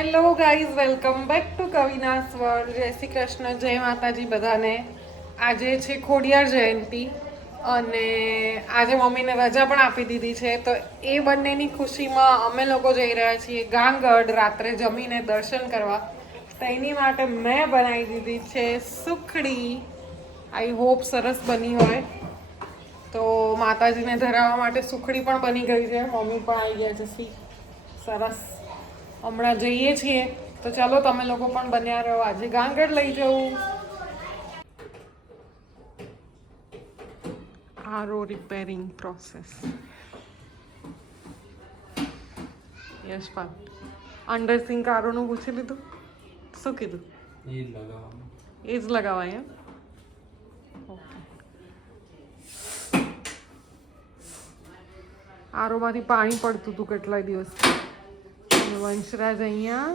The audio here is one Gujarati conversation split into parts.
Hello guys, welcome back to Kavina's World. Jai Shri Krishna, જય માતાજી બધાને. આજે છે ખોડિયાર જયંતી અને આજે મમ્મીને રજા પણ આપી દીધી છે. તો એ બંનેની ખુશીમાં અમે લોકો જઈ રહ્યા છીએ ગાંગડ રાત્રે જમીને દર્શન કરવા. તો એની માટે મેં બનાવી દીધી છે સુખડી. આઈ હોપ સરસ બની હોય. તો માતાજીને ધરાવવા માટે સુખડી પણ બની ગઈ છે. મમ્મી પણ આવી ગયા છે. સી, સરસ. હમણાં જઈએ છીએ. તો ચાલો તમે લોકો પણ બન્યા રહો. આજે ગાંગડ લઈ જવું. RO repairing process Yash Pal under sink આરોનું પૂછી લીધું? શું કીધું? એ લગાવવાનું. એ જ લગાવાય એમ? ઓકે આરોમાંથી પાણી પડતું હતું કેટલાય દિવસ અને વંશરાજ અહીંયા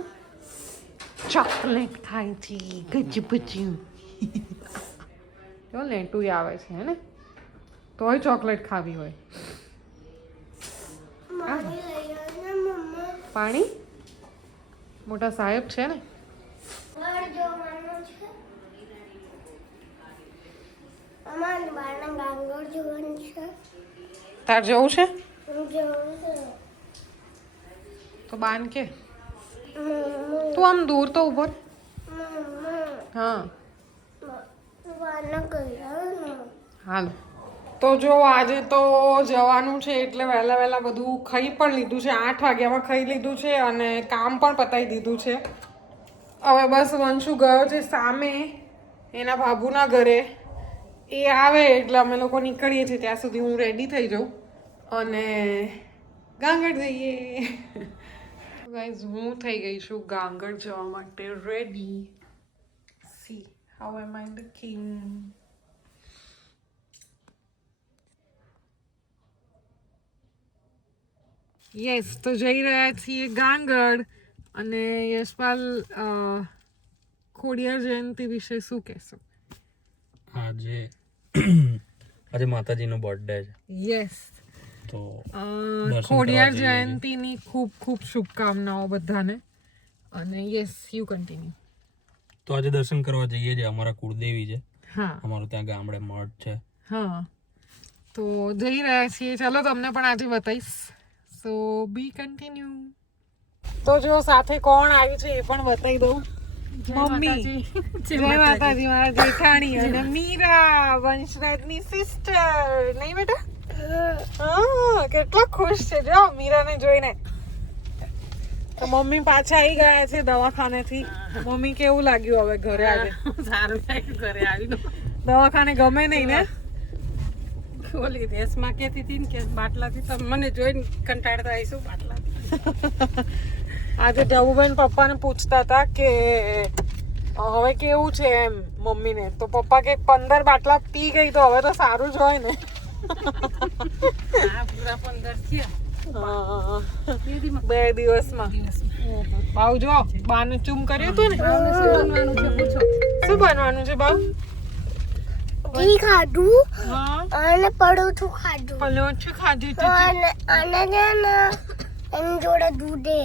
ચોકલેટ ખાય છે ગજબજ્યું જો લેટું આવે છે હે ને તોય ચોકલેટ ખાવી હોય પાણી મોટા સાહેબ છે ને તાર જવું છે તો બાન કે તું આમ દૂર તો ઊભો. હા હાલ તો જો આજે તો જવાનું છે એટલે વહેલા વહેલા બધું ખાઈ પણ લીધું છે. આઠ વાગ્યામાં ખાઈ લીધું છે અને કામ પણ પતાવી દીધું છે. હવે બસ વંશુ ગયો છે સામે, એના બાબુના ઘરે. એ આવે એટલે અમે લોકો નીકળીએ છીએ. ત્યાં સુધી હું રેડી થઈ જાઉં. અને ગાંગડ જઈએ. ગાઈઝ હું થઈ ગઈ છું ગાંગડ જવા માટે ready see how am I the king yes તો જઈ રહ્યા છીએ ગાંગડ અને યશપાલ ખોડિયાર જયંતિ વિશે શું કહેશો? આજે આજે માતાજીનો બર્થડે છે. યસ તો ખોડિયાર જયંતીની ખૂબ ખૂબ શુભકામનાઓ બધાને. અને યસ યુ કન્ટિન્યુ તો આજે દર્શન કરવા જઈએ છીએ. અમારા કુળદેવી છે. હા. અમારું ત્યાં ગામડે મઠ છે. હા. તો જઈ રહ્યા છીએ. ચાલો તમને પણ આજે બતાવીશ. સો બી કન્ટિન્યુ તો જો સાથે કોણ આવ્યું છે એ પણ બતાવી દઉં. મમ્મી. જય માતાજી. મારા જેઠાણી અને મીરા વંશરાજની સિસ્ટર નહીં બેટા? કેટલા ખુશ છે. જો મીરાને જોઈને. તો મમ્મી પાછા આવી ગયા છે દવાખાનેથી. મમ્મી કેવું લાગ્યું હવે ઘરે આજે? સારું લાગ્યું ઘરે આવી દવાખાને ગમે નહીં ને? ઓલી રેસમાં કહેતી હતી ને કે બાટલાથી તો મને જોઈને કંટાળતા આવીશું બાટલાથી. આજે ડબુબેન પપ્પાને પૂછતા હતા કે હવે કેવું છે એમ મમ્મીને? તો પપ્પા કે પંદર બાટલા પી ગઈ તો હવે તો સારું જ હોય ને. આ પૂરા પંદર બે દિવસમાં. બાઉ જો બાનું ચૂમ કર્યું હતું ને? શું બનવાનું છે પૂછો. શું બનવાનું છે બાઉ? ઘી ખાધું અને પડોઠું ખાધું. હતું અને અને છે ને એની જોડે દૂધે.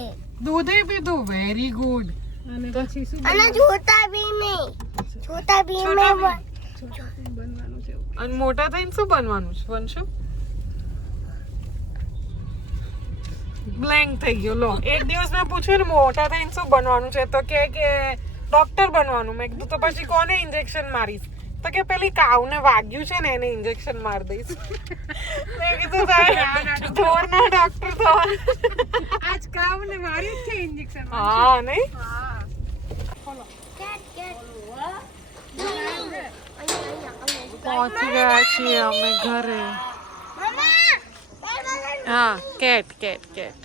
દૂધે પીધું? વેરી ગુડ અને પછી શું અને જોતા બી નહીં. જોતા બી. મેં અને મોટા થઈને શું બનવાનું છે? બનશું બ્લેન્ક થઈ ગયો. લો એક દિવસ મેં પૂછ્યું ને મોટા થઈને શું બનવાનું છે? તો કે કે ડોક્ટર બનવાનું. મેં કીધું તો પછી કોને ઇન્જેક્શન મારીશ? તો કે પેલી કાવને વાગ્યું છે ને એને ઇન્જેક્શન મારી દઈશ. મેં કીધું સાહેબ ઢોરના ડોક્ટર થવાનું આજ કાવને મારી છે ઇન્જેક્શન હા નહીં? પહોંચી ગયા છીએ અમે ઘરે. હા કેટ કેટ કેટ.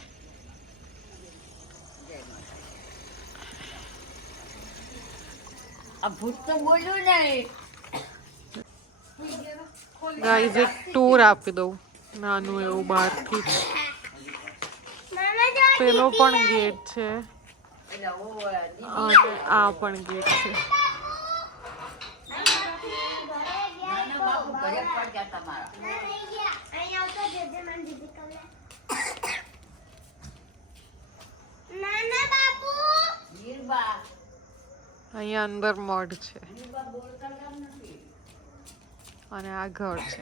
ગાઈઝ એક ટૂર આપી દઉં નાનું એવું બહારથી. પેલો પણ ગેટ છે. અને આ પણ ગેટ છે. અહીંયા અંદર મઢ છે. અને આ ઘર છે.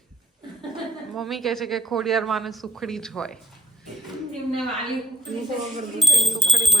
મમ્મી કહે છે કે ખોડિયાર માને સુખડી જ હોય. સુખડી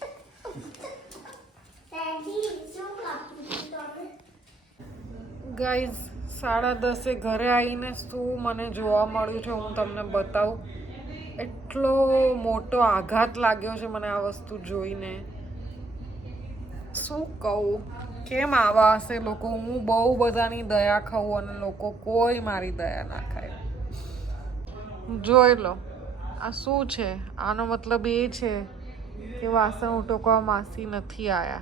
ગાઈઝ સાડા દસે ઘરે આવીને શું મને જોવા મળ્યું છે હું તમને બતાવું. એટલો મોટો આઘાત લાગ્યો છે મને આ વસ્તુ જોઈને. શું કહું? કેમ આવા હશે લોકો? હું બહુ બધાની દયા ખાઉં અને લોકો કોઈ મારી દયા ના ખાય. જોઈ લો, આ શું છે? આનો મતલબ એ છે કે વાસણ ઉટકવા માસી નથી આવ્યા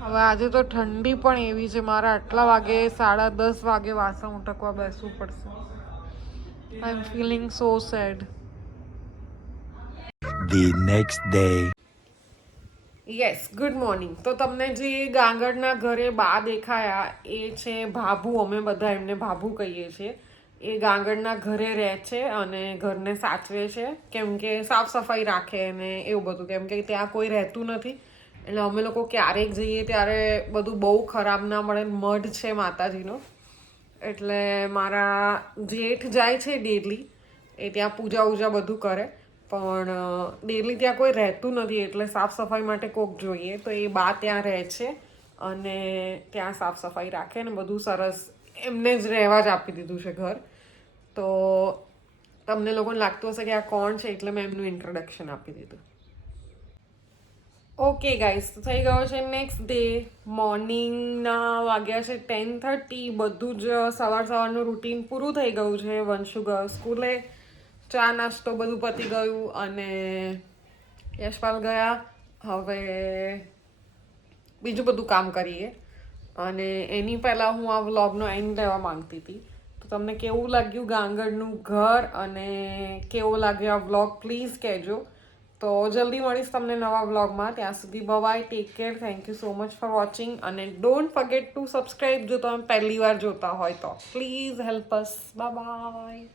હવે આજે તો ઠંડી પણ એવી છે મારે આટલા વાગે સાડા દસ વાગે વાસણ ઉટકવા બેસવું પડશે. I am feeling so sad the next day yes good morning તો તમને જે ગાંગડના ઘરે બા દેખાયા એ છે ભાભુ. અમે બધા એમને ભાભુ કહીએ છીએ. એ ગાંગડના ઘરે રહે છે અને ઘરને સાચવે છે. કેમ કે સાફ સફાઈ રાખે અને એવું બધું. કેમ કે ત્યાં કોઈ રહેતું નથી. એટલે અમે લોકો ક્યારેક જઈએ ત્યારે બધું બહુ ખરાબ ના મળે, મઢ છે માતાજીનો. એટલે મારા જેઠ જાય છે ડેલી, એ ત્યાં પૂજા ઉજા બધું કરે. પણ ડેલી ત્યાં કોઈ રહેતું નથી, એટલે સાફ સફાઈ માટે કોક જોઈએ. તો એ બા ત્યાં રહે છે અને ત્યાં સાફ સફાઈ રાખે ને બધું સરસ. એમને જ રહેવા જ આપી દીધું છે ઘર. તો તમને લોકોને લાગતું હશે કે આ કોણ છે, એટલે મેં એમનું ઇન્ટ્રોડક્શન આપી દીધું. ઓકે ગાઈસ તો થઈ ગયો છે નેક્સ્ટ ડે મોર્નિંગના વાગ્યા છે ટેન થર્ટી બધું જ સવાર સવારનું રૂટીન પૂરું થઈ ગયું છે વંશુ ગયો સ્કૂલે. ચા નાસ્તો બધું પતી ગયું અને યશપાલ ગયા. હવે બીજું બધું કામ કરીએ. અને એની પહેલાં હું આ વ્લોગનો એન્ડ લેવા માંગતી હતી. તો તમને કેવું લાગ્યું ગાંગડનું ઘર અને કેવો લાગ્યો આ વ્લોગ પ્લીઝ કહેજો. તો જલ્દી મળીશ તમને નવા વ્લોગમાં ત્યાં સુધી bye take care thank you so much for watching અને ડોન્ટ ફર્ગેટ ટુ સબસ્ક્રાઈબ જો તમે પહેલી વાર જોતા હોય તો. Please help us by